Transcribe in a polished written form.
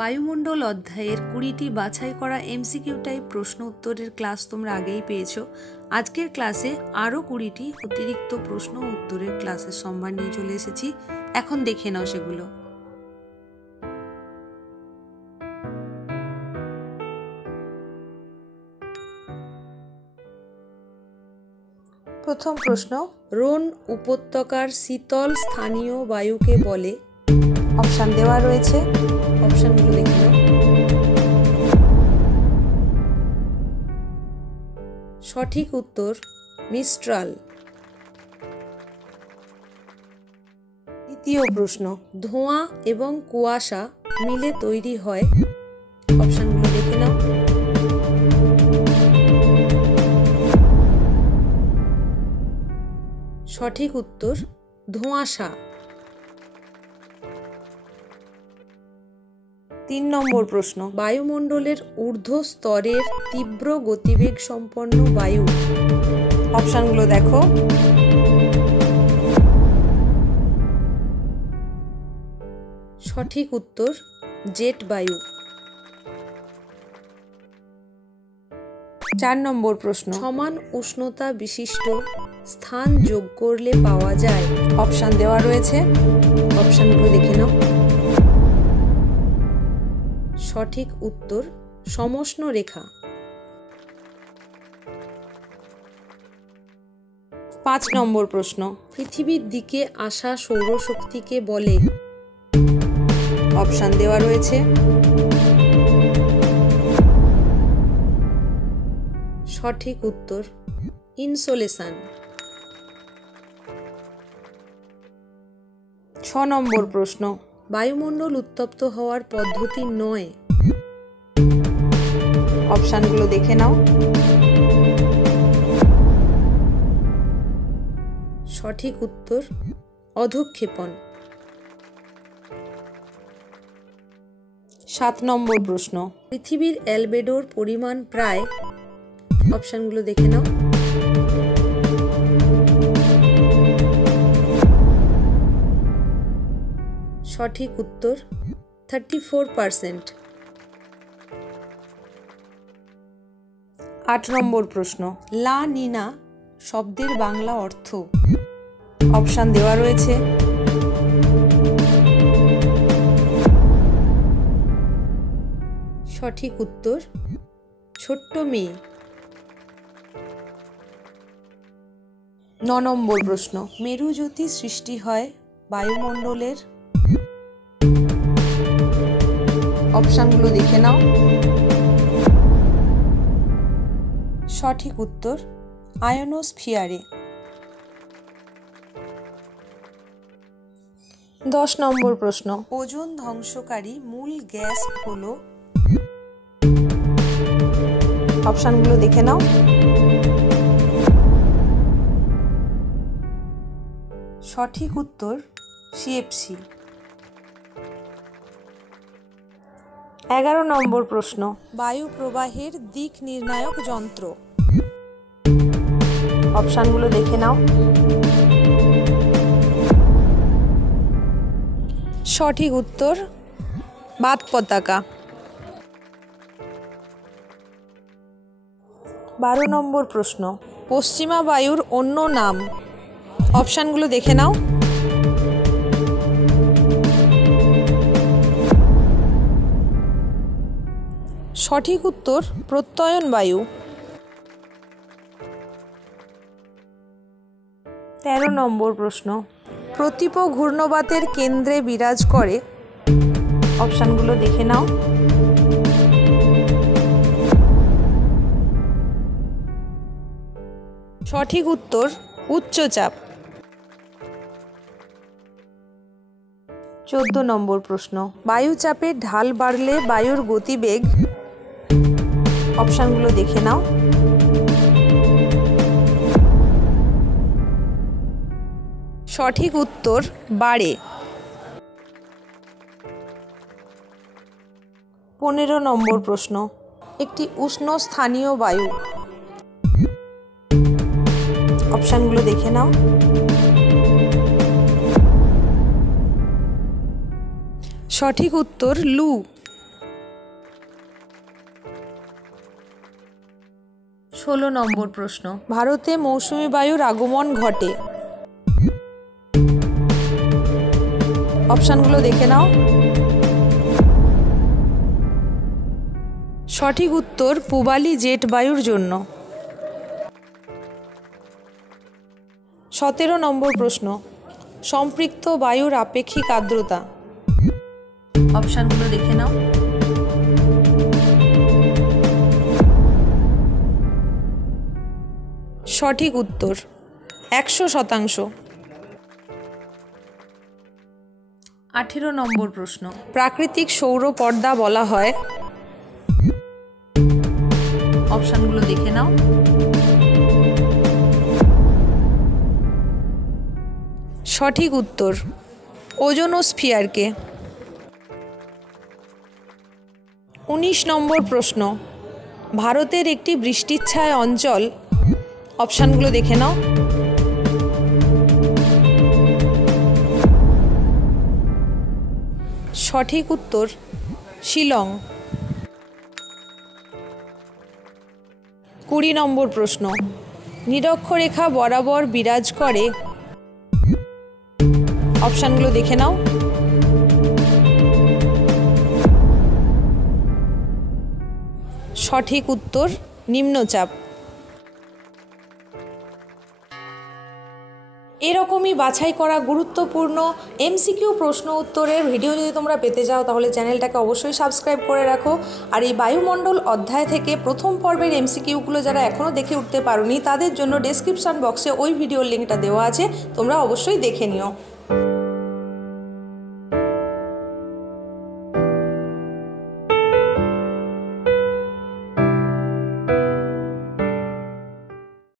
বায়ুমণ্ডল অধ্যায়ের 20টি বাছাই করা এমসিকিউ টাইপ প্রশ্ন উত্তরের ক্লাস তোমরা আগেই পেয়েছো। আজকের ক্লাসে আরও 20টি অতিরিক্ত প্রশ্ন উত্তরের ক্লাসের সম্ভার নিয়ে চলে এসেছি। এখন দেখে নাও সেগুলো। প্রথম প্রশ্ন, রোন উপত্যকার শীতল স্থানীয় বায়ুকে বলে। অপশান দেওয়া রয়েছে, অপশানগুলো দেখে নাও। সঠিক উত্তর মিস্ট্রাল। দ্বিতীয় প্রশ্ন, ধোঁয়া এবং কুয়াশা মিলে তৈরি হয়। অপশানগুলো দেখে নাও। সঠিক উত্তর ধোঁয়াশা। 3 নম্বর প্রশ্ন, বায়ুমণ্ডলের ঊর্ধ্ব স্তরের তীব্র গতিবেগ সম্পন্ন বায়ু। অপশানগুলো দেখো। সঠিক উত্তর জেট বায়ু। 4 নম্বর প্রশ্ন, সমান উষ্ণতা বিশিষ্ট স্থান যোগ করলে পাওয়া যায়। অপশান দেওয়া রয়েছে, অপশানগুলো দেখে নাও। সঠিক উত্তর সমষ্ণ রেখা। 5 নম্বর প্রশ্ন, পৃথিবীর দিকে আসা সৌরশক্তিকে বলে। অপশান দেওয়া রয়েছে। সঠিক উত্তর ইনসোলেশন। 6 নম্বর প্রশ্ন, বায়ুমণ্ডল উত্তপ্ত হওয়ার পদ্ধতি নয়। অপশানগুলো দেখে নাও। সঠিক উত্তর অধঃক্ষেপণ। 7 নম্বর প্রশ্ন, পৃথিবীর অ্যালবেডোর পরিমাণ প্রায়। অপশানগুলো দেখে নাও। সঠিক উত্তর 34%। 8 নম্বর প্রশ্ন, লা নিনা শব্দের বাংলা অর্থ। অপশান দেওয়া রয়েছে। সঠিক উত্তর ছোট্ট মেয়ে। 9 নম্বর প্রশ্ন, মেরুজ্যোতি সৃষ্টি হয় বায়ুমণ্ডলের। অপশানগুলো দেখে নাও। সঠিক উত্তর আয়োনোস্ফিয়ারে। 10 নম্বর প্রশ্ন, ওজোন ধ্বংসকারী মূল গ্যাস হলো। অপশানগুলো দেখে নাও। সঠিক উত্তর সিএফসি। 11 নম্বর প্রশ্ন, বায়ু প্রবাহের দিক নির্ণায়ক যন্ত্র। অপশানগুলো দেখে নাও। সঠিক উত্তর বাত পতাকা। 12 নম্বর প্রশ্ন, পশ্চিমা বায়ুর অন্য নাম। অপশানগুলো দেখে নাও। সঠিক উত্তর প্রত্যয়ন বায়ু। 13 নম্বর প্রশ্ন, প্রতীপ ঘূর্ণবাতের কেন্দ্রে বিরাজ করে। অপশানগুলো দেখে নাও। সঠিক উত্তর উচ্চচাপ। 14 নম্বর প্রশ্ন, বায়ুচাপের ঢাল বাড়লে বায়ুর গতিবেগ। অপশানগুলো দেখে নাও। সঠিক উত্তর বাড়ে। 15 নম্বর প্রশ্ন, একটি উষ্ণ স্থানীয় বায়ু। অপশানগুলো দেখে নাও। সঠিক উত্তর লু। 16 নম্বর প্রশ্ন, ভারতে মৌসুমী বায়ুর আগমন ঘটে। অপশানগুলো দেখে নাও। সঠিক উত্তর পূবালি জেট বায়ুর জন্য। 17 নম্বর প্রশ্ন, সম্পৃক্ত বায়ুর আপেক্ষিক আর্দ্রতা। অপশানগুলো দেখে নাও। সঠিক উত্তর 100%। 18 নম্বর প্রশ্ন, প্রাকৃতিক সৌর পর্দা বলা হয়। অপশানগুলো দেখে নাও। সঠিক উত্তর ওজোনোস্ফিয়ারকে। 19 নম্বর প্রশ্ন, ভারতের একটি বৃষ্টিচ্ছায় অঞ্চল। অপশানগুলো দেখে নাও। সঠিক উত্তর শিলং। 20 নম্বর প্রশ্ন, নিরক্ষরেখা বরাবর বিরাজ করে। অপশানগুলো দেখে নাও। সঠিক উত্তর নিম্নচাপ। এরকমই বাছাই করা গুরুত্বপূর্ণ এমসিকিউ প্রশ্ন উত্তরের ভিডিও যদি তোমরা পেতে চাও তাহলে চ্যানেলটাকে অবশ্যই সাবস্ক্রাইব করে রাখো। আর এই বায়ুমণ্ডল অধ্যায় থেকে প্রথম পর্বের এমসিকিউগুলো যারা এখনও দেখে উঠতে পারোনি তাদের জন্য ডেসক্রিপশন বক্সে ওই ভিডিওর লিঙ্কটা দেওয়া আছে, তোমরা অবশ্যই দেখে নিও।